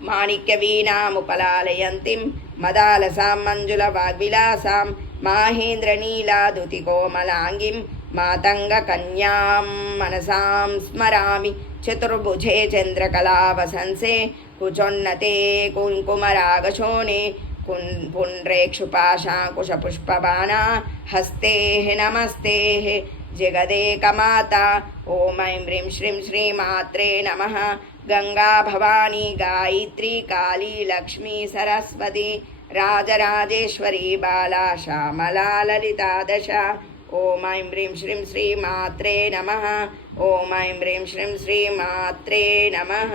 మాణిక్యవీణాముపలాలయంతిం మదాలసాం మంజులవాగ్విలాసాం మాహేంద్రనీలాదుతికోమలాంగిం మాతంగకన్యాం మనసాం స్మరామి చతుర్భుజే చంద్రకళావసంసే కుచోన్నతే కుంకుమరాగశోనే పుండ్రేక్షుపాశాంకుశపుష్పబాణా హస్తే నమస్తే జగదేకమాతా ఓం ఐం హ్రీం శ్రీం శ్రీమాత్రే నమః గంగా భవానీ గాయత్రీ కాళీ లక్ష్మీ సరస్వతి రాజరాజేశ్వరీ బాలా శ్యామలా లలితా దశ ఓం ఐం హ్రీం శ్రీం శ్రీమాత్రే నమః ఓం ఐం హ్రీం శ్రీం శ్రీమాత్రే నమః